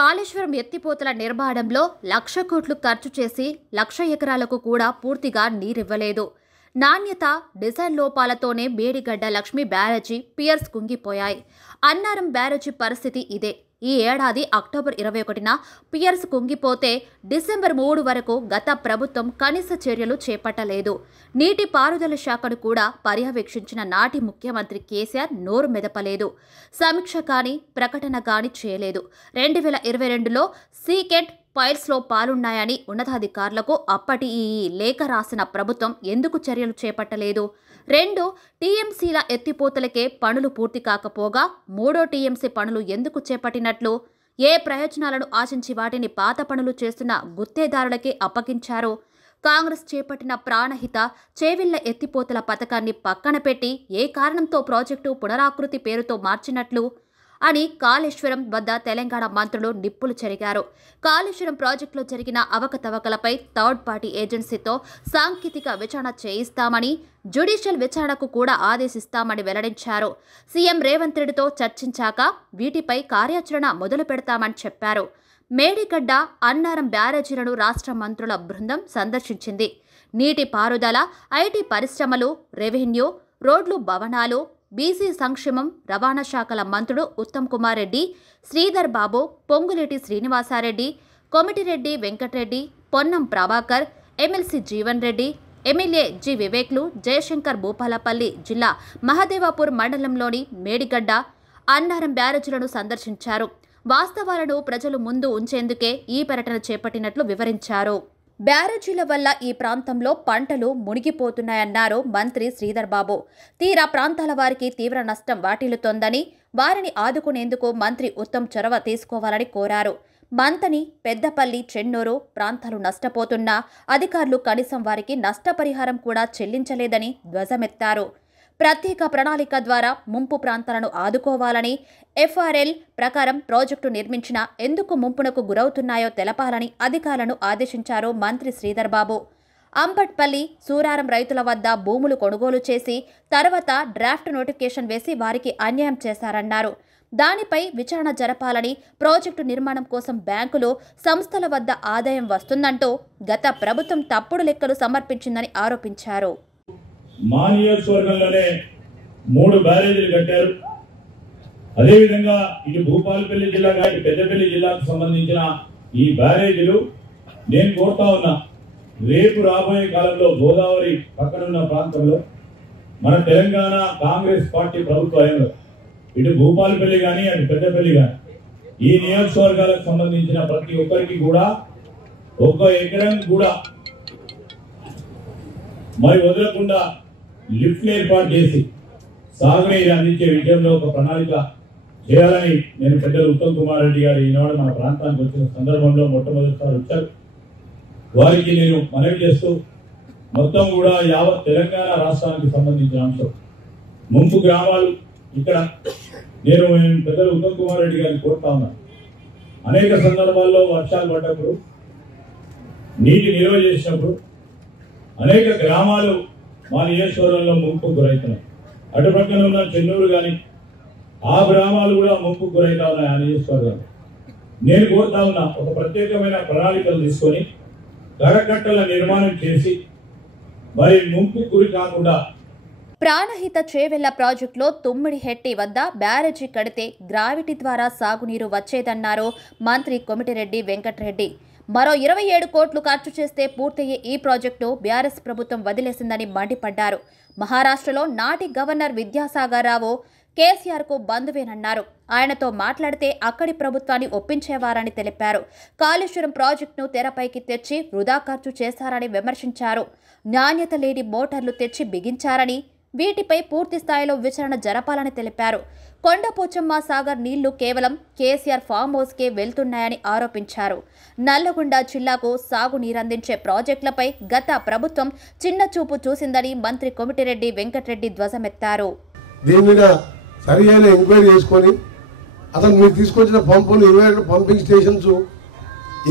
కాళేశ్వరం ఎత్తిపోతల నిర్మాణంలో 1,00,000 కోట్లు ఖర్చు చేసి 1,00,000 ఎకరాలకు కూడా పూర్తిగా నీరివ్వలేదు. నాణ్యత, డిజైన్ లోపాలతోనే మేడిగడ్డ లక్ష్మీ బ్యారేజీ పియర్స్ కుంగిపోయాయి. అన్నారం బ్యారేజీ పరిస్థితి ఇదే. ఈ ఏడాది అక్టోబర్ 21న పియర్స్ కుంగిపోతే డిసెంబర్ 3 వరకు గత ప్రభుత్వం కనీస చర్యలు చేపట్టలేదు. నీటి పారుదల శాఖను కూడా పర్యవేక్షించిన నాటి ముఖ్యమంత్రి కేసీఆర్ నోరు మెదపలేదు. సమీక్ష కానీ ప్రకటన కానీ చేయలేదు. 2022లో సీకెట్ ఫైల్స్లో పాలున్నాయని ఉన్నతాధికారులకు అప్పటి ఈ లేఖ రాసిన ప్రభుత్వం ఎందుకు చర్యలు చేపట్టలేదు? 2 టీఎంసీల ఎత్తిపోతలకే పనులు పూర్తి కాకపోగా 3వ టీఎంసీ పనులు ఎందుకు చేపట్టినట్లు? ఏ ప్రయోజనాలను ఆశించి వాటిని పాత పనులు చేస్తున్న గుత్తేదారులకే అప్పగించారు? కాంగ్రెస్ చేపట్టిన ప్రాణహిత చేవిళ్ల ఎత్తిపోతల పథకాన్ని పక్కన పెట్టి ఏ కారణంతో ప్రాజెక్టు పునరాకృతి పేరుతో మార్చినట్లు అని కాళేశ్వరం వద్ద తెలంగాణ మంత్రులు నిప్పులు చెరిగారు. కాళేశ్వరం ప్రాజెక్టులో జరిగిన అవకతవకలపై థర్డ్ పార్టీ ఏజెన్సీతో సాంకేతిక విచారణ చేయిస్తామని, జ్యుడిషియల్ విచారణకు కూడా ఆదేశిస్తామని వెల్లడించారు. సీఎం రేవంత్ రెడ్డితో చర్చించాక వీటిపై కార్యాచరణ మొదలు పెడతామని చెప్పారు. మేడిగడ్డ, అన్నారం బ్యారేజీలను రాష్ట్ర మంత్రుల బృందం సందర్శించింది. నీటి పారుదల, ఐటీ పరిశ్రమలు, రెవెన్యూ, రోడ్లు, భవనాలు, బీసీ సంక్షేమం, రవాణా శాఖల మంత్రులు Uttam Kumar Reddy, Sridhar Babu, Ponguleti Srinivasa Reddy, Komatireddy Venkata Reddy, Ponnam Prabhakar, MLC Jeevan Reddy, MLA G వివేక్లు, జయశంకర్ భూపాలపల్లి జిల్లా మహదేవాపూర్ మండలంలోని మేడిగడ్డ, అన్నారం బ్యారేజీలను సందర్శించారు. వాస్తవాలను ప్రజలు ముందు ఉంచేందుకే ఈ పర్యటన చేపట్టినట్లు వివరించారు. బ్యారేజీల వల్ల ఈ ప్రాంతంలో పంటలు మునిగిపోతున్నాయన్నారు మంత్రి శ్రీధర్ బాబు. తీరా ప్రాంతాల వారికి తీవ్ర నష్టం వాటిల్లుతోందని, వారిని ఆదుకునేందుకు మంత్రి ఉత్తమ్ చొరవ తీసుకోవాలని కోరారు. మంతని, పెద్దపల్లి, చెన్నూరు ప్రాంతాలు నష్టపోతున్నా అధికారులు కనీసం వారికి నష్టపరిహారం కూడా చెల్లించలేదని ధ్వజమెత్తారు. ప్రత్యేక ప్రణాళిక ద్వారా ముంపు ప్రాంతాలను ఆదుకోవాలని, ఎఫ్ఆర్ఎల్ ప్రకారం ప్రాజెక్టు నిర్మించినా ఎందుకు ముంపునకు గురవుతున్నాయో తెలపాలని అధికారులను ఆదేశించారు మంత్రి శ్రీధర్ బాబు. అంబట్పల్లి, సూరారం రైతుల వద్ద భూములు కొనుగోలు చేసి తర్వాత డ్రాఫ్ట్ నోటిఫికేషన్ వేసి వారికి అన్యాయం చేశారన్నారు. దానిపై విచారణ జరపాలని, ప్రాజెక్టు నిర్మాణం కోసం బ్యాంకులు, సంస్థల వద్ద ఆదాయం వస్తుందంటూ గత ప్రభుత్వం తప్పుడు లెక్కలు సమర్పించిందని ఆరోపించారు. మా నియోజకవర్గంలోనే 3 బ్యారేజీలు కట్టారు. అదేవిధంగా ఇటు భూపాలపల్లి జిల్లాగా ఇటు పెద్దపల్లి జిల్లాకు సంబంధించిన ఈ బ్యారేజీలు నేను కోరుతా ఉన్నా, రేపు రాబోయే కాలంలో గోదావరి పక్కనున్న ప్రాంతంలో మన తెలంగాణ కాంగ్రెస్ పార్టీ ప్రభుత్వం ఇటు భూపాలపల్లి కానీ అటు పెద్దపల్లి కానీ ఈ నియోజకవర్గాలకు సంబంధించిన ప్రతి ఒక్కరికి కూడా 1 ఎకరం కూడా మరి వదలకుండా లిఫ్ట్ ఏర్పాటు చేసి సాగునీరు అందించే విషయంలో ఒక ప్రణాళిక చేయాలని నేను పెద్దలు ఉత్తమ్ కుమార్ రెడ్డి గారు ఈనాడు మన ప్రాంతానికి వచ్చిన సందర్భంలో మొట్టమొదటిసారి వచ్చారు. వారికి నేను మనవి చేస్తూ మొత్తం కూడా యావత్ తెలంగాణ రాష్ట్రానికి సంబంధించిన అంశం ముంపు గ్రామాలు ఇక్కడ నేను పెద్దలు ఉత్తమ్ కుమార్ రెడ్డి గారిని కోరుతా ఉన్నాను. అనేక సందర్భాల్లో వర్షాలు పడ్డప్పుడు, నీటి నిల్వ చేసినప్పుడు అనేక గ్రామాలు మా నియోజకవర్గంలో ముంపు గురవుతున్నాయి. అటుపక్కన ఉన్న చెన్నూరు కానీ ఆ గ్రామాలు కూడా ముంపు గురవుతా ఉన్నాయి. ఆ నియోజకవర్గాలు నేను కోరుతా ఉన్నా, ఒక ప్రత్యేకమైన ప్రణాళికలు తీసుకొని కరకట్టల నిర్మాణం చేసి మరి ముంపు గురి కాకుండా. ప్రాణహిత చేవెళ్ల ప్రాజెక్టులో తుమ్మిడిహెట్టి వద్ద బ్యారేజీ కడితే గ్రావిటీ ద్వారా సాగునీరు వచ్చేదన్నారు మంత్రి కోమటిరెడ్డి వెంకటరెడ్డి. మరో 27 కోట్లు ఖర్చు చేస్తే పూర్తయ్యే ఈ ప్రాజెక్టు బీఆర్ఎస్ ప్రభుత్వం వదిలేసిందని మండిపడ్డారు. మహారాష్ట్రలో నాటి గవర్నర్ విద్యాసాగర్ రావు కేసీఆర్కు బంధువేనన్నారు. ఆయనతో మాట్లాడితే అక్కడి ప్రభుత్వాన్ని ఒప్పించేవారని తెలిపారు. కాళేశ్వరం ప్రాజెక్టును తెరపైకి తెచ్చి వృధా ఖర్చు చేశారని విమర్శించారు. నాణ్యత లేని మోటార్లు తెచ్చి బిగించారని, వీటిపై పూర్తి స్థాయిలో విచారణ జరపాలని తెలిపారు. కొండపోచమ్మ సాగర్ నీళ్లు కేవలం కేసీఆర్ ఫామ్ హౌస్కే వెళ్తున్నాయని ఆరోపించారు. నల్లగొండ జిల్లాకు సాగునీరందించే ప్రాజెక్టులపై గత ప్రభుత్వం చిన్న చూపు చూసిందని మంత్రి కోమటిరెడ్డి వెంకటరెడ్డి ధ్వజమెత్తారు. దీని మీద సరైన ఎంక్వైరీ చేసుకొని అసలు మీరు తీసుకొచ్చిన పంపులు 22 పంపింగ్ స్టేషన్స్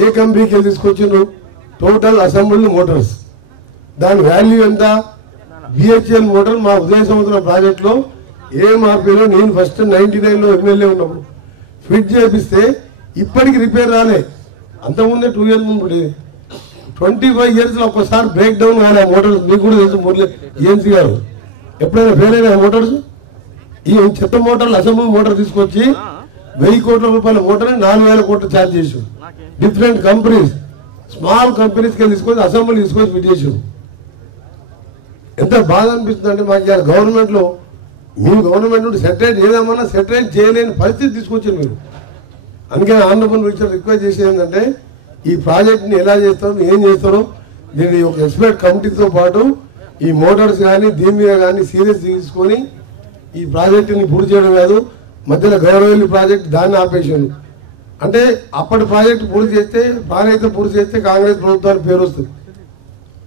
ఏ కంపెనీకి వెళ్ళి తీసుకొచ్చిండ్రు? టోటల్ అసెంబ్ల్డ్ మోటార్స్, దాని వాల్యూ ఎంత? బిహెచ్ఎల్ మోటార్ మా ఉదయ సముద్రం ప్రాజెక్టులో ఏఎంఆర్పీలో నేను ఫస్ట్ 99లో ఎమ్మెల్యే ఉన్నప్పుడు ఫిట్ చేపిస్తే ఇప్పటికి రిపేర్ రాలే. అంతకుముందే 2 years ముందు 25 yearsలో ఒక్కసారి బ్రేక్ డౌన్ కానీ మోటార్స్ మీకు కూడా తెలుసు. మురళి ఏఎన్సీ గారు ఎప్పుడైనా ఫెయిల్ అయినా మోటార్స్, ఈ చెత్త మోటార్లు అసెంబ్లీ మోటార్ తీసుకొచ్చి 1000 కోట్ల రూపాయల మోటార్ 4000 కోట్లు ఛార్జ్ చేసాం. డిఫరెంట్ కంపెనీస్, స్మాల్ కంపెనీస్కి తీసుకొని అసెంబ్లీ తీసుకొని ఫిట్ చేసాం. ఎంత బాధ అనిపిస్తుంది అంటే మాకు ఇవాళ గవర్నమెంట్లో మీ గవర్నమెంట్ నుండి సెటరేట్ ఏదేమన్నా సెటరేట్ చేయలేని పరిస్థితి తీసుకొచ్చారు మీరు. అందుకే ఆనరబుల్ మినిస్టర్ రిక్వెస్ట్ చేసేది ఏంటంటే ఈ ప్రాజెక్ట్ని ఎలా చేస్తారో ఏం చేస్తారో దీన్ని ఒక ఎక్స్పర్ట్ కమిటీతో పాటు ఈ మోటార్స్ కానీ దీని మీద కానీ సీరియస్ తీసుకొని ఈ ప్రాజెక్టుని పూర్తి చేయడం కాదు. మధ్యలో గౌరవల్లి ప్రాజెక్ట్ దాన్ని ఆపేసాను అంటే అప్పటి ప్రాజెక్టు పూర్తి చేస్తే ప్రాణహిత పూర్తి చేస్తే కాంగ్రెస్ ప్రభుత్వానికి పేరు వస్తుంది.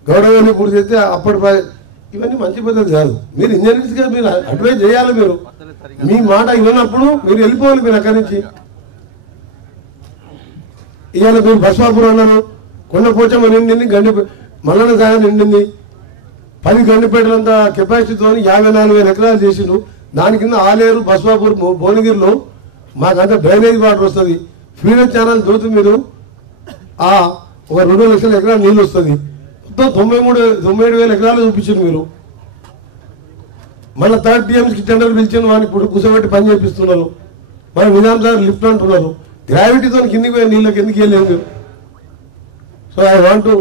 గౌరవల్లి పూర్తి చేస్తే అప్పటి ప్రాజెక్ట్, ఇవన్నీ మంచి పద్ధతి కాదు. మీరు ఇంజనీర్స్గా మీరు అడ్వైజ్ చేయాలి. మీరు మీ మాట ఇవ్వనప్పుడు మీరు వెళ్ళిపోవాలి మీరు అక్కడి నుంచి. ఇవాళ మీరు బస్వాపురం అన్నారు, కొండపోచమ్మ నిండింది, మల్లన్న సాగర్ నిండింది. 10 గండిపేటలంత కెపాసిటీతో 54,000 ఎకరాలు చేసిండు. దాని కింద ఆలేరు, బస్వాపూర్, భువనగిరిలో మాకంతా డ్రైనేజ్ వాటర్ వస్తుంది. ఫీడర్ ఛానల్ దోతు మీరు ఒక 2 లక్షల ఎకరాలు నీళ్ళు వస్తుంది. మొత్తం 97,000 ఎకరాలు చూపించారు మీరు. మళ్ళీ 3rd టీఎంసీకి టెండర్ పిలిచాను, వాడిని ఇప్పుడు కూర్చోబెట్టి పని చేపిస్తున్నారు. మన నిజాం సార్ లిఫ్ట్ అంటున్నారు. గ్రావిటీతో కిందికి పోయే నీళ్ళకి ఎందుకు వెళ్ళలేదు మీరు? So I want to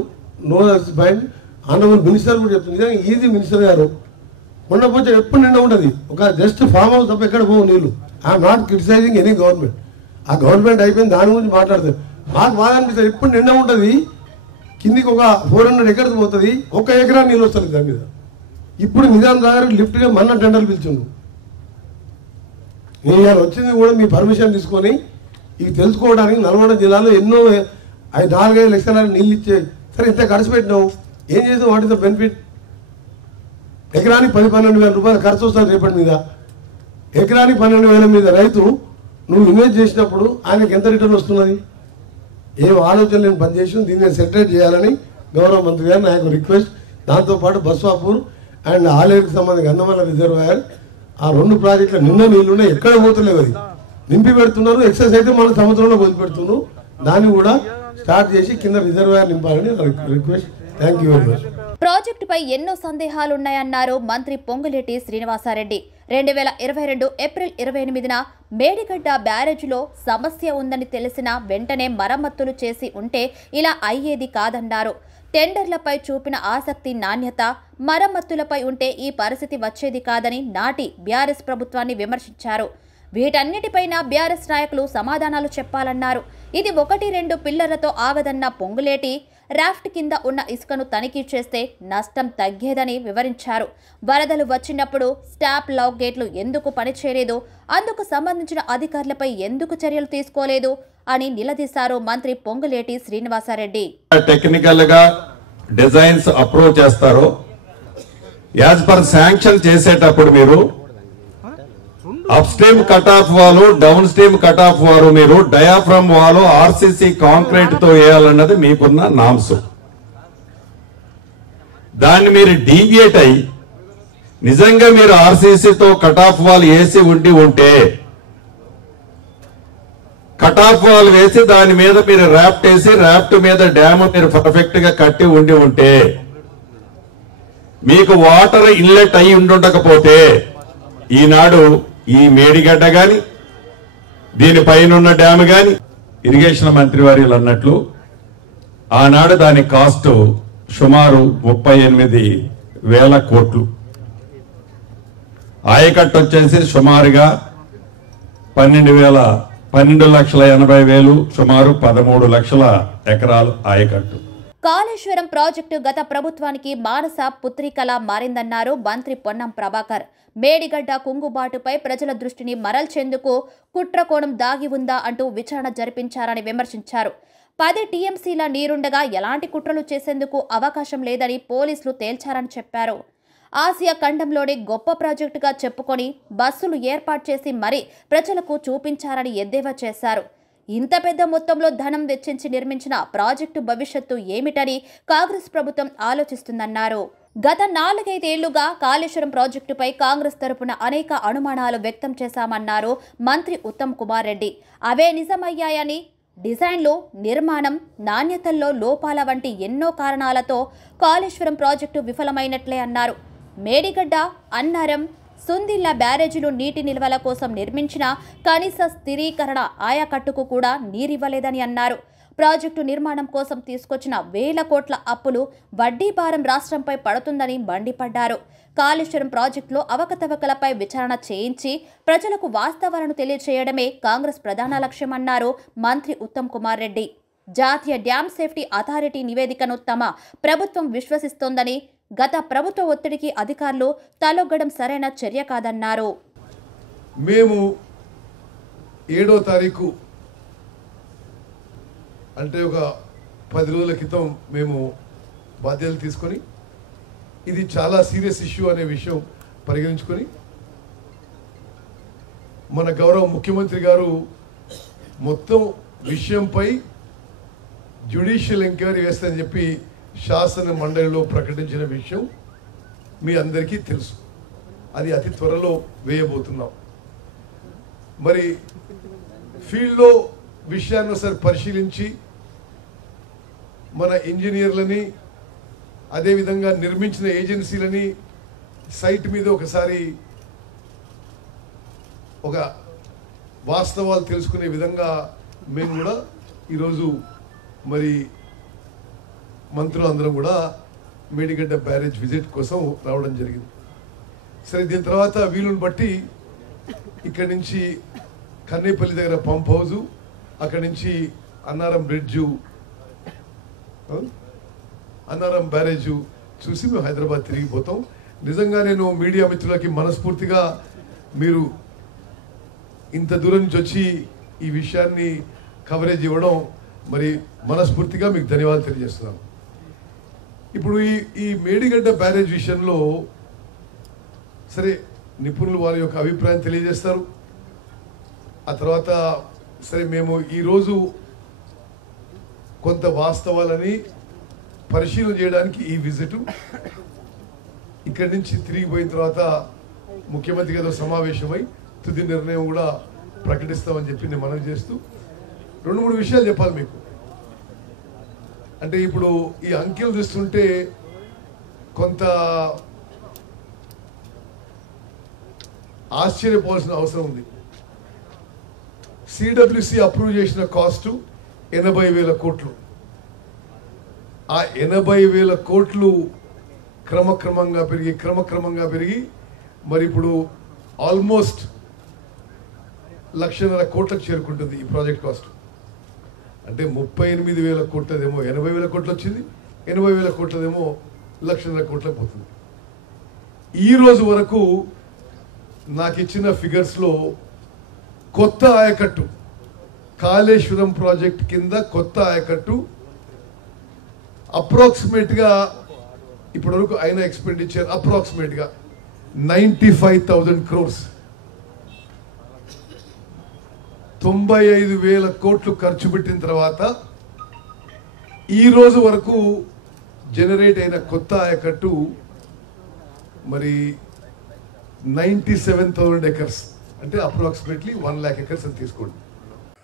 know that point. Honourable minister కూడా చెప్తుంది, నిజంగా ఈజీ మినిస్టర్ గారు. కొండపోతే ఎప్పుడు నిండా ఉంటుంది, ఒక జస్ట్ ఫామ్ హౌస్ తప్ప ఎక్కడ పోవు నీళ్ళు. I'm not criticising any government. ఆ గవర్నమెంట్ అయిపోయింది, దాని గురించి మాట్లాడతారు. మాకు బాగా అనిపిస్తుంది, ఎప్పుడు నిండా ఉంటుంది. కిందికి ఒక 400 ఎకర్స్ పోతుంది, 1 ఎకరా నీళ్ళు వస్తుంది దాని మీద. ఇప్పుడు నిజాం సాగర్ లిఫ్ట్గా మన టెండర్లు పిలిచిండు. నేను ఇవాళ వచ్చింది కూడా మీ పర్మిషన్ తీసుకొని ఇవి తెలుసుకోవడానికి. నల్గొండ జిల్లాలో ఎన్నో 4-5 లక్షల నీళ్ళు ఇచ్చే సరే ఇంత ఖర్చు పెట్టినావు, ఏం చేసావు? What is the benefit? ఎకరానికి 10-12 వేల రూపాయలు ఖర్చు వస్తుంది రేపటి మీద. ఎకరానికి 12,000 మీద రైతు నువ్వు ఇన్వెస్ట్ చేసినప్పుడు ఆయనకి ఎంత రిటర్న్ వస్తున్నది? ఏం ఆలోచన నేను పనిచేసాను, దీన్ని సెటరేట్ చేయాలని గౌరవ మంత్రి గారు నాకు రిక్వెస్ట్. దాంతోపాటు బస్వాపూర్ అండ్ ఆలేరుకి సంబంధించి గంధమల్ల రిజర్వాయర్, ఆ 2 ప్రాజెక్టుల నిన్న నీళ్లున్నాయి, ఎక్కడ పోతలేవు. అది నింపి పెడుతున్నారు, ఎక్సెస్ అయితే మన సంవత్సరంలో వదిలిపెడుతున్నారు. దాన్ని కూడా స్టార్ట్ చేసి కింద రిజర్వాయర్ నింపాలని request. Thank you very much. ప్రాజెక్టుపై ఎన్నో సందేహాలున్నాయన్నారు మంత్రి పొంగులేటి శ్రీనివాసారెడ్డి. 2022 ఏప్రిల్ 28న మేడిగడ్డ బ్యారేజ్లో సమస్య ఉందని తెలిసిన వెంటనే మరమ్మతులు చేసి ఉంటే ఇలా అయ్యేది కాదన్నారు. టెండర్లపై చూపిన ఆసక్తి, నాణ్యత, మరమ్మతులపై ఉంటే ఈ పరిస్థితి వచ్చేది కాదని నాటి బీఆర్ఎస్ ప్రభుత్వాన్ని విమర్శించారు. వీటన్నిటిపైన బీఆర్ఎస్ నాయకులు సమాధానాలు చెప్పాలన్నారు. ఇది 1-2 పిల్లర్లతో ఆగదన్న పొంగులేటి రాఫ్ట్ కింద ఉన్న ఇసుకను తనిఖీ చేస్తే నష్టం తగ్గేదని వివరించారు. వరదలు వచ్చినప్పుడు స్టాప్ లాక్ గేట్లు ఎందుకు పనిచేయలేదు, అందుకు సంబంధించిన అధికారులపై ఎందుకు చర్యలు తీసుకోలేదు అని నిలదీశారు మంత్రి పొంగులేటి శ్రీనివాసారెడ్డి. టెక్నికల్ గా డిజైన్స్ అప్రూవ్ చేస్తారు. యాజ్ పర్ శాంక్షన్ చేసేటప్పుడు మీరు అప్ స్ట్రీమ్ కట్ ఆఫ్ వాలు, డౌన్ స్ట్రీమ్ కట్ ఆఫ్ వారు మీరు డయాఫ్రమ్ వాలు ఆర్సీసీ కాంక్రీట్ తో వేయాలన్నది మీకున్న నామ్స్. దాన్ని మీరు డీవియేట్ అయ్యి నిజంగా మీరు ఆర్సీసీతో కట్ ఆఫ్ వాల్ వేసి ఉంటే కట్ ఆఫ్ వాల్ వేసి దాని మీద మీరు ర్యాఫ్ట్ వేసి ర్యాఫ్ట్ మీద డ్యామ్ మీరు పర్ఫెక్ట్ గా కట్టి ఉంటే మీకు వాటర్ ఇన్లెట్ అయి ఉండకపోతే ఈనాడు ఈ మేడిగడ్డ గాని దీనిపైన డ్యామ్ గాని ఇరిగేషన్ మంత్రి వారు అన్నట్లు ఆనాడు దాని కాస్ట్ సుమారు 38,000 కోట్లు. ఆయకట్టు వచ్చేసి సుమారుగా 12,80,000, సుమారు 13 లక్షల ఎకరాలు ఆయకట్టు. కాళేశ్వరం ప్రాజెక్టు గత ప్రభుత్వానికి మానస పుత్రికలా మారిందన్నారు మంత్రి పొన్నం ప్రభాకర్. మేడిగడ్డ కుంగుబాటుపై ప్రజల దృష్టిని మరల్చేందుకు కుట్రకోణం దాగి ఉందా అంటూ విచారణ జరిపించారని విమర్శించారు. 10 టీఎంసీల నీరుండగా ఎలాంటి కుట్రలు చేసేందుకు అవకాశం లేదని పోలీసులు తేల్చారని చెప్పారు. ఆసియా ఖండంలోనే గొప్ప ప్రాజెక్టుగా చెప్పుకొని బస్సులు ఏర్పాటు చేసి మరీ ప్రజలకు చూపించారని ఎద్దేవా చేశారు. ఇంత పెద్ద మొత్తంలో ధనం వెచ్చించి నిర్మించిన ప్రాజెక్టు భవిష్యత్తు ఏమిటని కాంగ్రెస్ ప్రభుత్వం ఆలోచిస్తుందన్నారు. గత 4-5 ఏళ్లుగా కాళేశ్వరం ప్రాజెక్టుపై కాంగ్రెస్ తరపున అనేక అనుమానాలు వ్యక్తం చేశామన్నారు మంత్రి ఉత్తమ్ కుమార్ రెడ్డి. అవే నిజమయ్యాయని, డిజైన్లు, నిర్మాణం, నాణ్యతల్లో లోపాల వంటి ఎన్నో కారణాలతో కాళేశ్వరం ప్రాజెక్టు విఫలమైనట్లే అన్నారు. మేడిగడ్డ, అన్నారం, సుందిళ్ల బ్యారేజీలు నీటి నిల్వల కోసం నిర్మించిన కనీస స్థిరీకరణ ఆయకట్టుకు కూడా నీరివ్వలేదని అన్నారు. ప్రాజెక్టు నిర్మాణం కోసం తీసుకొచ్చిన వేల కోట్ల అప్పులు, వడ్డీ భారం రాష్ట్రంపై పడుతుందని మండిపడ్డారు. కాళేశ్వరం ప్రాజెక్టులో అవకతవకలపై విచారణ చేయించి ప్రజలకు వాస్తవాలను తెలియజేయడమే కాంగ్రెస్ ప్రధాన లక్ష్యమన్నారు మంత్రి ఉత్తమ్ కుమార్ రెడ్డి. జాతీయ డ్యామ్ సేఫ్టీ అథారిటీ నివేదికను తమ ప్రభుత్వం విశ్వసిస్తోందని, గత ప్రభుత్వ ఒత్తిడికి అధికారులు తలొగ్గడం సరైన చర్య కాదన్నారు. మేము 7వ తారీఖు అంటే ఒక 10 రోజుల క్రితం మేము బాధ్యతలు తీసుకొని ఇది చాలా సీరియస్ ఇష్యూ అనే విషయం పరిగణించుకొని మన గౌరవ ముఖ్యమంత్రి గారు మొత్తం విషయంపై జ్యుడిషియల్ ఎంక్వైరీ వేస్తారని చెప్పి శాసన మండలిలో ప్రకటించిన విషయం మీ అందరికీ తెలుసు. అది అతి త్వరలో వేయబోతున్నాం. మరి ఫీల్డ్లో విషయాన్ని ఒకసారి పరిశీలించి మన ఇంజనీర్లని, అదేవిధంగా నిర్మించిన ఏజెన్సీలని సైట్ మీద ఒకసారి ఒక వాస్తవాలు తెలుసుకునే విధంగా మేము కూడా ఈరోజు మరి మంత్రులు అందరం కూడా మేడిగడ్డ బ్యారేజ్ విజిట్ కోసం రావడం జరిగింది. సరే, దీని తర్వాత వీలుని బట్టి ఇక్కడి నుంచి కన్నేపల్లి దగ్గర పంప్ హౌజు, అక్కడి నుంచి అన్నారం బ్రిడ్జు, అన్నారం బ్యారేజు చూసి మేము హైదరాబాద్ తిరిగిపోతాం. నిజంగా నేను మీడియా మిత్రులకి మనస్ఫూర్తిగా మీరు ఇంత దూరం నుంచి వచ్చి ఈ విషయాన్ని కవరేజ్ ఇవ్వడం మరి మనస్ఫూర్తిగా మీకు ధన్యవాదాలు తెలియజేస్తున్నాను. ఇప్పుడు ఈ మేడిగడ్డ బ్యారేజ్ విషయంలో సరే నిపుణులు వారి యొక్క అభిప్రాయం తెలియజేస్తారు. ఆ తర్వాత సరే మేము ఈరోజు కొంత వాస్తవాలని పరిశీలన చేయడానికి ఈ విజిట్, ఇక్కడి నుంచి తిరిగిపోయిన తర్వాత ముఖ్యమంత్రి గారితో సమావేశమై తుది నిర్ణయం కూడా ప్రకటిస్తామని చెప్పి నేను మనవి చేస్తూ 2-3 విషయాలు చెప్పాలి మీకు. అంటే ఇప్పుడు ఈ అంకెలు చూస్తుంటే కొంత ఆశ్చర్యపోవాల్సిన అవసరం ఉంది. సిడబ్ల్యూసి అప్రూవ్ చేసిన కాస్ట్ 80,000 కోట్లు. ఆ 80,000 కోట్లు క్రమక్రమంగా పెరిగి మరి ఇప్పుడు ఆల్మోస్ట్ 1,00,000 కోట్లకు చేరుకుంటుంది ఈ ప్రాజెక్ట్ కాస్ట్. అంటే 38,000 కోట్లదేమో 80,000 కోట్లు వచ్చింది, 80,000 కోట్లదేమో 1,00,000 కోట్లకు పోతుంది. ఈ రోజు వరకు నాకు ఇచ్చిన ఫిగర్స్లో కొత్త ఆయకట్టు, కాళేశ్వరం ప్రాజెక్ట్ కింద కొత్త ఆయకట్టు అప్రాక్సిమేట్గా ఇప్పటివరకు అయిన ఎక్స్పెండిచర్ అప్రాక్సిమేట్గా 95,000 crores, 95,000 కోట్లు ఖర్చు పెట్టిన తర్వాత ఈ రోజు వరకు జనరేట్ అయిన కొత్త ఆయకట్టు మరి 97,000 acres, అంటే అప్రాక్సిమేట్లీ 1 lakh acres అని తీసుకోండి.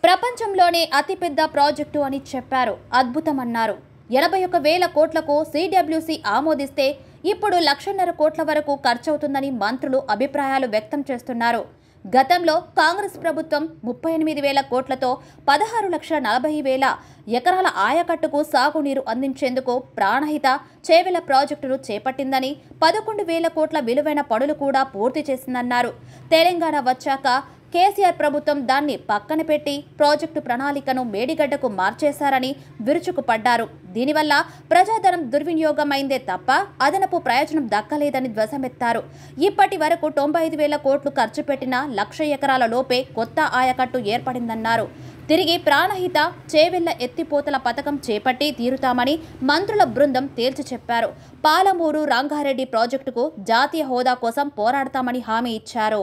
ప్రపంచంలోనే అతిపెద్ద ప్రాజెక్టు అని చెప్పారు. అద్భుతమన్నారు. 81,000 కోట్లకు సిడబ్ల్యూసి ఆమోదిస్తే ఇప్పుడు 1,00,000 కోట్ల వరకు ఖర్చవుతుందని మంత్రులు అభిప్రాయాలు వ్యక్తం చేస్తున్నారు. గతంలో కాంగ్రెస్ ప్రభుత్వం 38,000 కోట్లతో 16,40,000 ఎకరాల ఆయకట్టుకు సాగునీరు అందించేందుకు ప్రాణహిత చేవెళ్ల ప్రాజెక్టును చేపట్టిందని, 11,000 కోట్ల విలువైన పనులు కూడా పూర్తి చేసిందన్నారు. తెలంగాణ వచ్చాక కేసీఆర్ ప్రభుత్వం దాన్ని పక్కన పెట్టి ప్రాజెక్టు ప్రణాళికను మేడిగడ్డకు మార్చేశారని విరుచుకుపడ్డారు. దీనివల్ల ప్రజాధనం దుర్వినియోగమైందే తప్ప అదనపు ప్రయోజనం దక్కలేదని ధ్వజమెత్తారు. ఇప్పటి వరకు 95,000 కోట్లు ఖర్చు పెట్టిన 1,00,000 ఎకరాల లోపే కొత్త ఆయకట్టు ఏర్పడిందన్నారు. తిరిగి ప్రాణహిత చేవెళ్ల ఎత్తిపోతల పథకం చేపట్టి తీరుతామని మంత్రుల బృందం తేల్చి చెప్పారు. పాలమూరు రంగారెడ్డి ప్రాజెక్టుకు జాతీయ హోదా కోసం పోరాడతామని హామీ ఇచ్చారు.